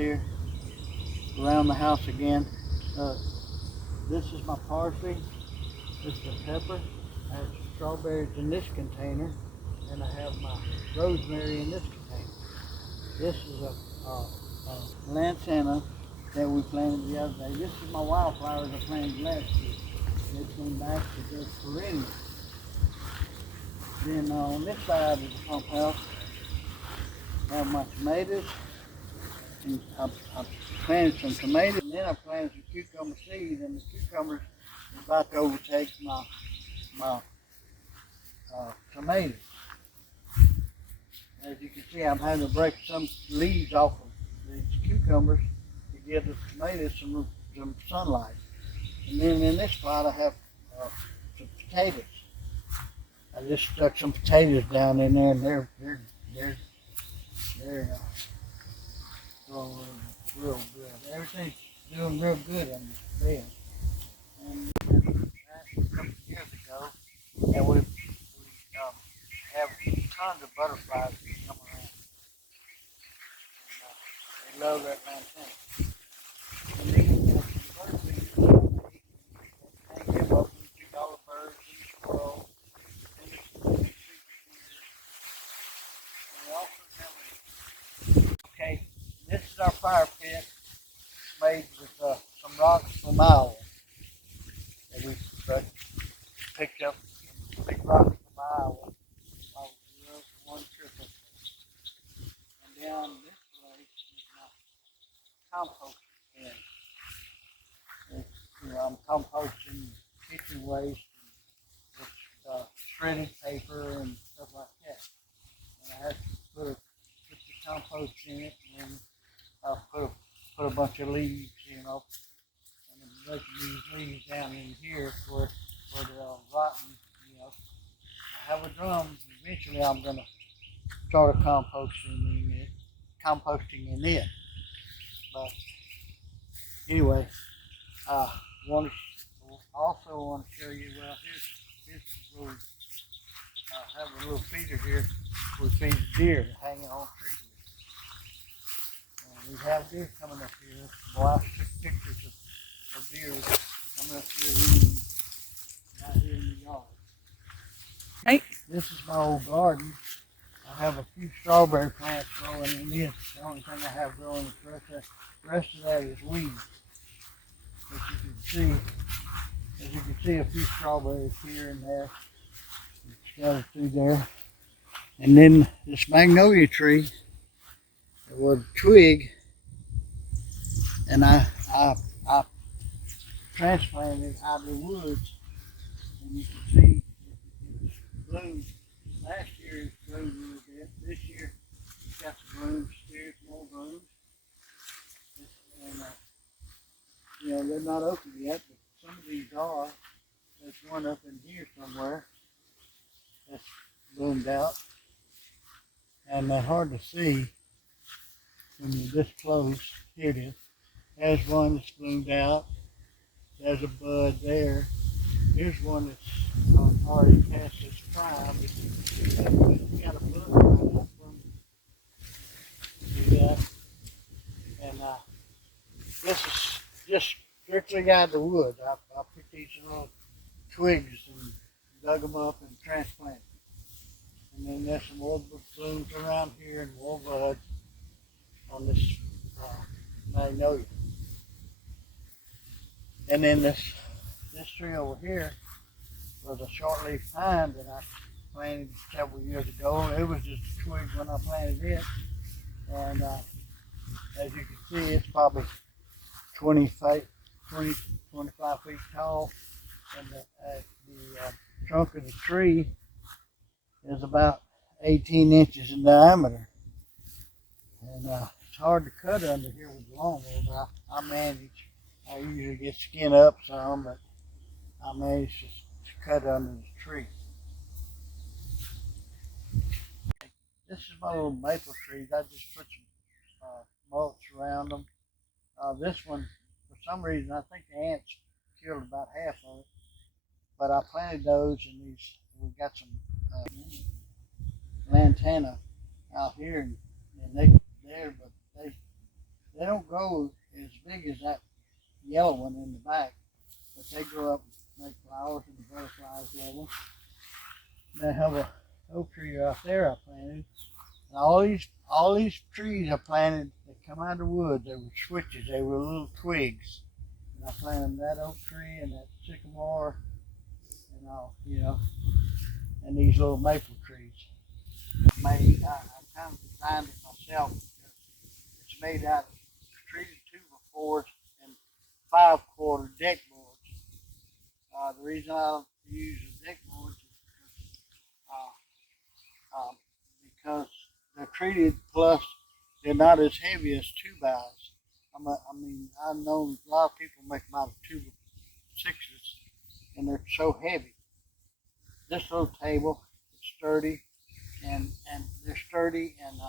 here around the house again. This is my parsley. This is a pepper. I have strawberries in this container, and I have my rosemary in this container. This is a lantana that we planted the other day. This is my wildflowers I planted last year. They came back to just perennial. Then on this side of the pump house, I have my tomatoes. And I planted some tomatoes, and then I planted some cucumber seeds, and the cucumbers are about to overtake my tomatoes. As you can see, I'm having to break some leaves off of these cucumbers to give the tomatoes some sunlight. And then in this spot, I have some potatoes. I just stuck some potatoes down in there, and they're growing real good. Everything's doing real good in this bed. And a couple of years ago, and we have tons of butterflies that come around. And, they love that lantana. And these butterflies, they give up and feed all the birds and the squirrels. Okay, this is our fire pit made with some rocks from Iowa. And we picked up some big rocks from Iowa. One triple. And down this way is my compost bin. I'm composting kitchen waste with shredded paper and stuff like that. And I have to put the compost in it, and then I'll put a bunch of leaves, and I'm making these leaves down in here where they're all rotten, I have a drum. Eventually, I'm gonna start composting in it. But anyway, I also want to show you. Well, here's a little. I have a little feeder here. We feed deer hanging on trees. We have deer coming up here. Well, I took pictures of deer coming up here right here in the yard. Hey. This is my old garden. I have a few strawberry plants growing in this. The only thing I have growing is the rest of that is weeds. As you can see a few strawberries here and there scattered through there. And then this magnolia tree, it was a twig, and I transplanted it out of the woods, and you can see it bloomed. Last year it bloomed a little bit. This year it's got some blooms, still more blooms, and they're not open yet, but some of these are. There's one up in here somewhere that's bloomed out, and they're hard to see when you're this close. Here it is. There's one that's bloomed out. There's a bud there. Here's one that's already past its prime. It's got a bud right up from it. See that? And this is just strictly out of the woods. I picked these little twigs and dug them up and transplanted. And then there's some more blooms around here and more buds on this magnolia. And then this tree over here was a shortleaf pine that I planted several years ago. It was just a twig when I planted it. And as you can see, it's probably 25 feet tall. And the trunk of the tree is about 18 inches in diameter. And it's hard to cut under here with the lawnmower, but I manage. I usually get skin up some, but I manage to cut under the tree. This is my little maple trees. I just put some mulch around them. This one, for some reason, I think the ants killed about half of it. But I planted those, and we got some lantana out here, and they're they don't grow as big as that yellow one in the back, but they grow up and make flowers and the butterflies love them. And I have a oak tree right there I planted. And all these trees I planted that come out of the woods, they were switches, they were little twigs. And I planted that oak tree and that sycamore and all, and these little maple trees. I kind of designed it myself because it's made out of treated 2x4s and 5/4 deck boards. The reason I use the deck boards is because they're treated, plus they're not as heavy as 2x. I've known a lot of people make them out of 2x6s, and they're so heavy. This little table is sturdy, and they're sturdy, and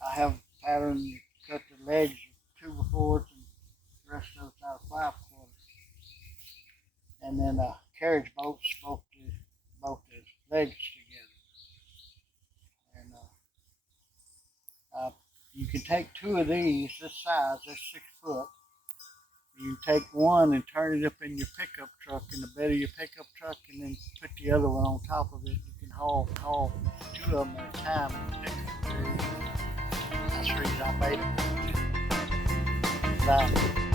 I have pattern cut the legs of 2x4s and the rest of it's out of 5/4s, and then carriage bolts both the legs together. And you can take two of these, this size, they're 6 foot. You can take one and turn it up in your pickup truck, in the bed of your pickup truck, and then put the other one on top of it. You can haul 2 of them at a time in the pickup. That's the reason I made them.